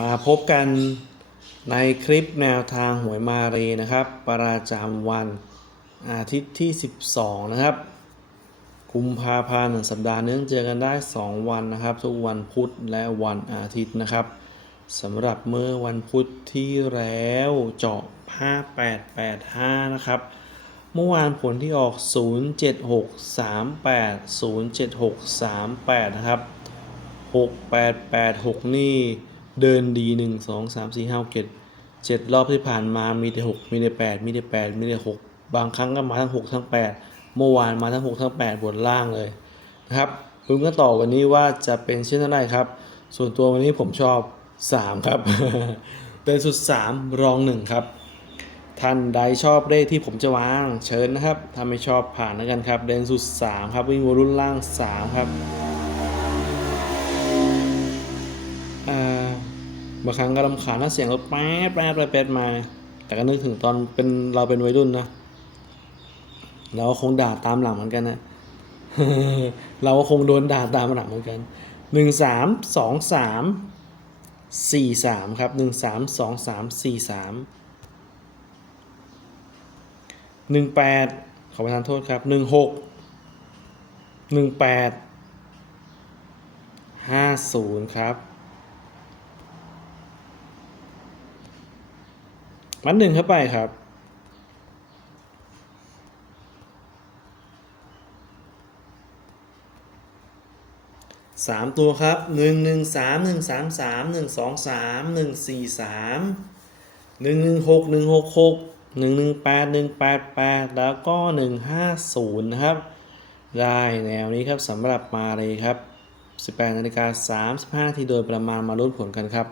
มาพบกันในคลิปแนวทางหวยมาเรนะครับ ประจำวันอาทิตย์ที่ 12 นะครับกุมภาพันธ์สัปดาห์เนื่องเจอกันได้ 2 วันนะครับ ทุกวันพุธและวันอาทิตย์นะครับสำหรับเมื่อวันพุธที่แล้วเจาะ 5885 นะครับ เมื่อวานผลที่ออก 07638 07638 นะครับ 6886 นี่ เดินดี1 2 3 4 5 7 7รอบที่ผ่านมามีแต่6มีแต่8มีแต่8มีแต่6บางครั้งก็มาทั้ง6ทั้ง8เมื่อวานมาทั้ง6ทั้ง8บนล่างเลยนะครับลุ้นกันต่อวันนี้ว่าจะเป็นเช่นไรครับ ส่วนตัววันนี้ผมชอบ3ครับ เป็นสุด3รอง1ครับท่านใดชอบเลขที่ผมจะวางเชิญนะครับถ้าไม่ชอบผ่านแล้วกันครับ เดนสุด 3 ครับ วิ่งวอลุ่นล่าง 3 ครับอ่า บางครั้งก็รำคาญถ้าเสียงรถแป๊ดแป๊ดแป๊ดแป๊ดมา แต่ก็นึกถึงตอนเป็นเราเป็นวัยรุ่นนะเราก็คงด่าตามหลังเหมือนกันนะเราก็คงโดนด่าตามหลังเหมือนกันหนึ่งสามสองสามสี่สามครับหนึ่งสามสองสามสี่สามหนึ่งแปดขอประทานโทษครับหนึ่งหกหนึ่งแปดห้าศูนย์ครับ มัดหนึ่งเข้าไปครับ สามตัวครับหนึ่งหนึ่งสามหนึ่งสามสามหนึ่งสองสามหนึ่งสี่สามหนึ่งหนึ่งหกหนึ่งหกหกหนึ่งหนึ่งแปดหนึ่งแปดแปดแล้วก็หนึ่งห้าศูนย์นะครับ ได้แนวนี้ครับสำหรับมาเลยครับ 18นาฬิกา35นาทีโดยประมาณมาลุ้นผลกันครับ